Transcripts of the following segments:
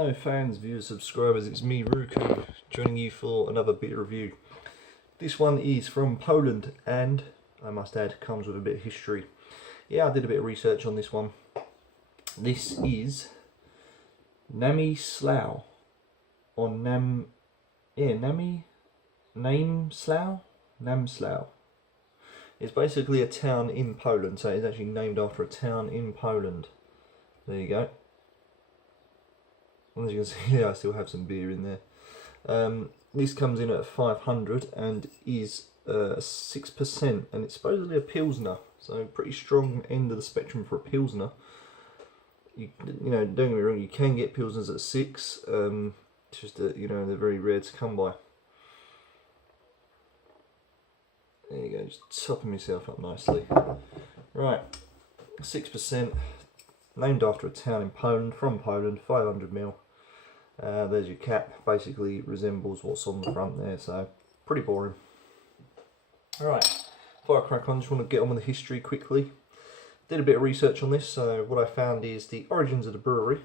Hello fans, viewers, subscribers, it's me Ruku, joining you for another beer review. This one is from Poland and, I must add, comes with a bit of history. Yeah, I did a bit of research on this one. This is Namysłów, or Namysłów. It's basically a town in Poland, so it's actually named after a town in Poland. There you go. As you can see, yeah, I still have some beer in there. This comes in at 500 and is 6%, and it's supposedly a Pilsner, so pretty strong end of the spectrum for a Pilsner. You know, don't get me wrong, you can get Pilsners at 6, it's just that, you know, they're very rare to come by. There you go, just topping myself up nicely. Right, 6%, named after a town in Poland, from Poland, 500ml. There's your cap, basically resembles what's on the front there, so pretty boring. Alright, before I crack on, just want to get on with the history quickly. Did a bit of research on this, so what I found is the origins of the brewery.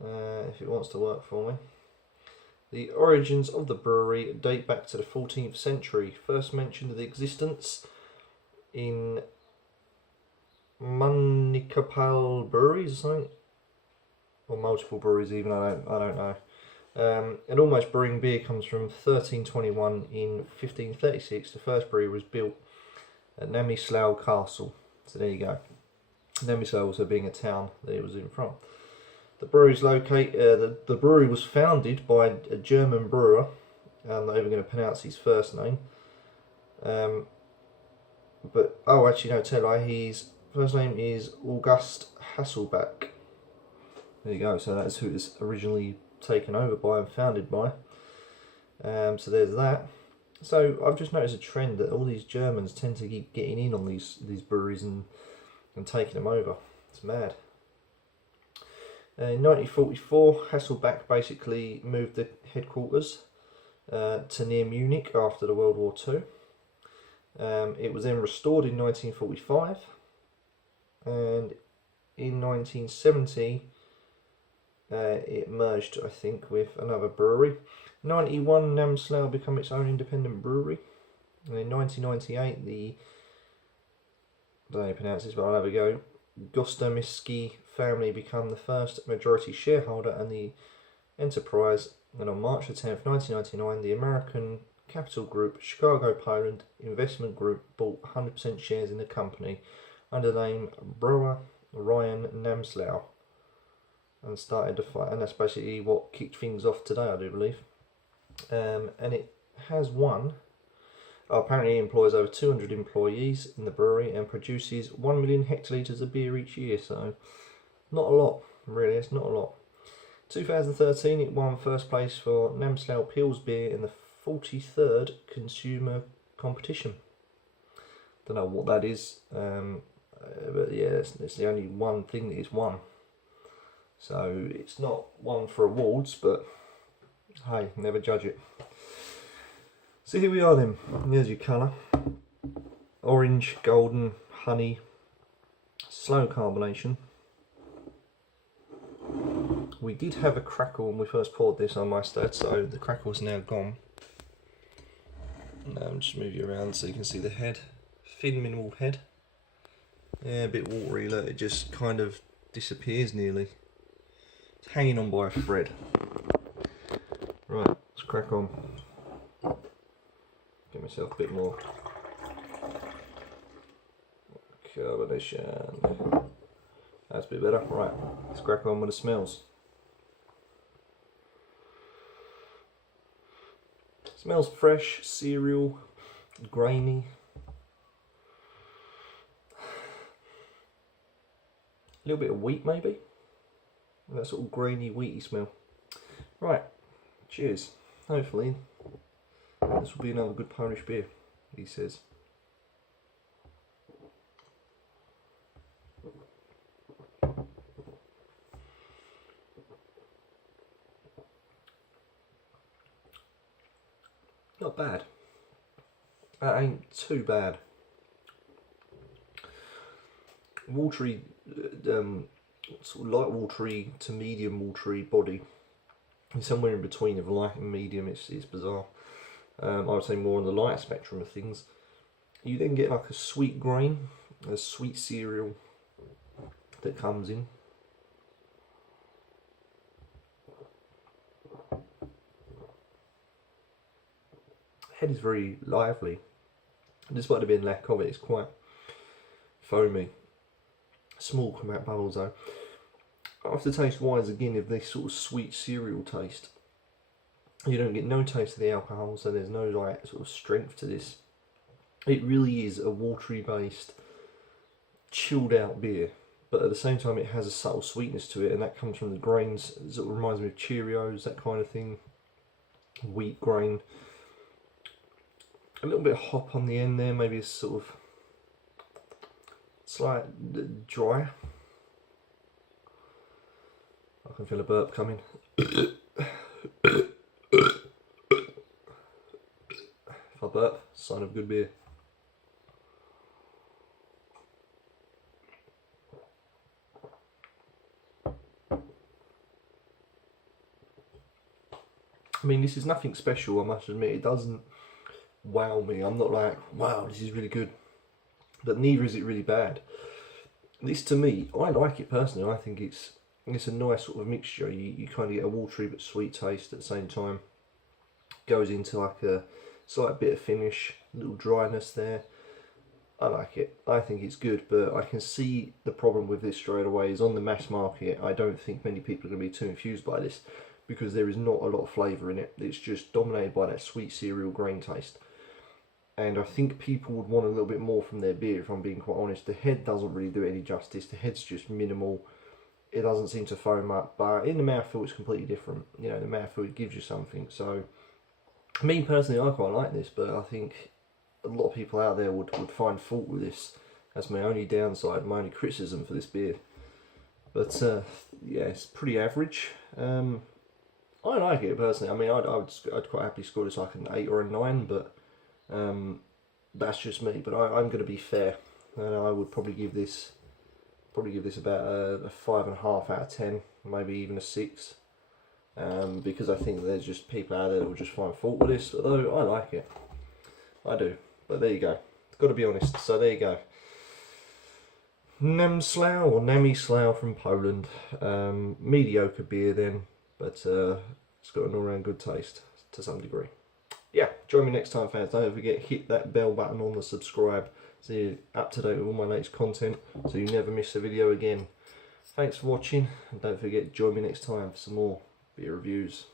If it wants to work for me. The origins of the brewery date back to the 14th century. First mentioned of the existence in Municipal breweries or something, or multiple breweries even, I don't know. An almost brewing beer comes from 1321. In 1536 the first brewery was built at Namysłów Castle, so there you go. Namysłów also being a town that it was in from. The brewery's the brewery was founded by a German brewer. I'm not even going to pronounce his first name, but oh, actually no, tell I, his first name is August Hasselbach. There you go, so that's who it was originally taken over by and founded by. So there's that. So I've just noticed a trend that all these Germans tend to keep getting in on these breweries and taking them over. It's mad. In 1944, Hasselbach basically moved the headquarters to near Munich after the World War II. It was then restored in 1945, and in 1970 it merged, I think, with another brewery. 91, Namysłów became its own independent brewery, and in 1998 I don't know how to pronounce this, but I'll have a go, Gostomski family became the first majority shareholder in the enterprise, and on March the 10th, 1999, the American capital group Chicago Poland Investment Group bought 100% shares in the company under the name Brewer Ryan Namysłów and started the fight, and that's basically what kicked things off today, I do believe. And it has apparently it employs over 200 employees in the brewery and produces 1 million hectolitres of beer each year, so not a lot, really, it's not a lot. 2013 it won first place for Namysłów Pils beer in the 43rd consumer competition. Don't know what that is, but yeah, it's the only one thing that it's won. So it's not one for awards, but hey, never judge it. So here we are then, here's your colour. Orange, golden, honey, slow carbonation. We did have a crackle when we first poured this, I must add, so the crackle's now gone. Now I'll just move you around so you can see the head. Thin minimal head. Yeah, a bit watery, look, it just kind of disappears nearly. It's hanging on by a thread. Right, let's crack on. Give myself a bit more carbonation. That's a bit better. Right, let's crack on with the smells. Smells fresh, cereal, grainy. A little bit of wheat maybe. That sort of grainy, wheaty smell. Right, cheers. Hopefully this will be another good Polish beer, he says. Not bad. That ain't too bad. Watery sort of light watery to medium watery body. It's somewhere in between of light and medium. It's bizarre. I would say more on the light spectrum of things. You then get like a sweet grain, a sweet cereal that comes in. Head is very lively. Despite there being lack of it, it's quite foamy. Small amount of bubbles though. Aftertaste wise, again, of this sort of sweet cereal taste, you don't get no taste of the alcohol, so there's no like sort of strength to this. It really is a watery based, chilled out beer, but at the same time it has a subtle sweetness to it, and that comes from the grains. It sort of reminds me of Cheerios, that kind of thing. Wheat grain. A little bit of hop on the end there, maybe a sort of slight dry. I can feel a burp coming. If I burp, sign of good beer. I mean, this is nothing special, I must admit. It doesn't wow me. I'm not like, wow, this is really good. But neither is it really bad. This, to me, I like it personally. I think it's a nice sort of mixture. You kind of get a watery but sweet taste at the same time. Goes into like a slight bit of finish, a little dryness there. I like it. I think it's good, but I can see the problem with this straight away is on the mass market. I don't think many people are going to be too infused by this because there is not a lot of flavour in it. It's just dominated by that sweet cereal grain taste. And I think people would want a little bit more from their beer, if I'm being quite honest. The head doesn't really do it any justice. The head's just minimal. It doesn't seem to foam up, but in the mouthfeel it's completely different. You know, the mouthfeel, it gives you something. So, me personally, I quite like this, but I think a lot of people out there would find fault with this. That's my only downside, my only criticism for this beer. But yeah, it's pretty average. I like it personally. I mean, I'd quite happily score this like an 8 or a 9, but that's just me. But I'm going to be fair, and I would probably give this about a 5.5 out of 10, maybe even a 6, because I think there's just people out there that will just find fault with this. Although I like it, I do. But there you go. Got to be honest. So there you go. Namysłów from Poland. Mediocre beer then, but it's got an all-round good taste to some degree. Yeah, join me next time, fans. Don't forget, hit that bell button on the subscribe so you're up to date with all my latest content, so you never miss a video again. Thanks for watching, and don't forget, join me next time for some more beer reviews.